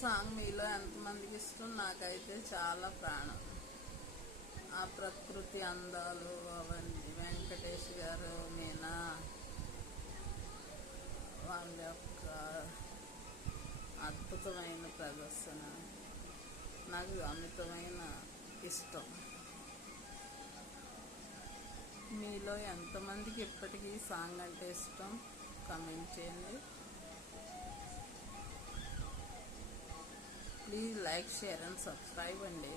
Song మీలో ఎంతమందికి ఇష్టం? నాకైతే చాలా ప్రాణం. ఆ ప్రకృతి అందాలు అవన్నీ వెంకటేష్ గారు, మీనా వాళ్ళ యొక్క అద్భుతమైన ప్రదర్శన నాకు అమితమైన ఇష్టం. మీలో ఎంతమందికి ఇప్పటికీ సాంగ్ అంటే ఇష్టం? కమెంట్ చేయండి. Please like, share and subscribe అండి.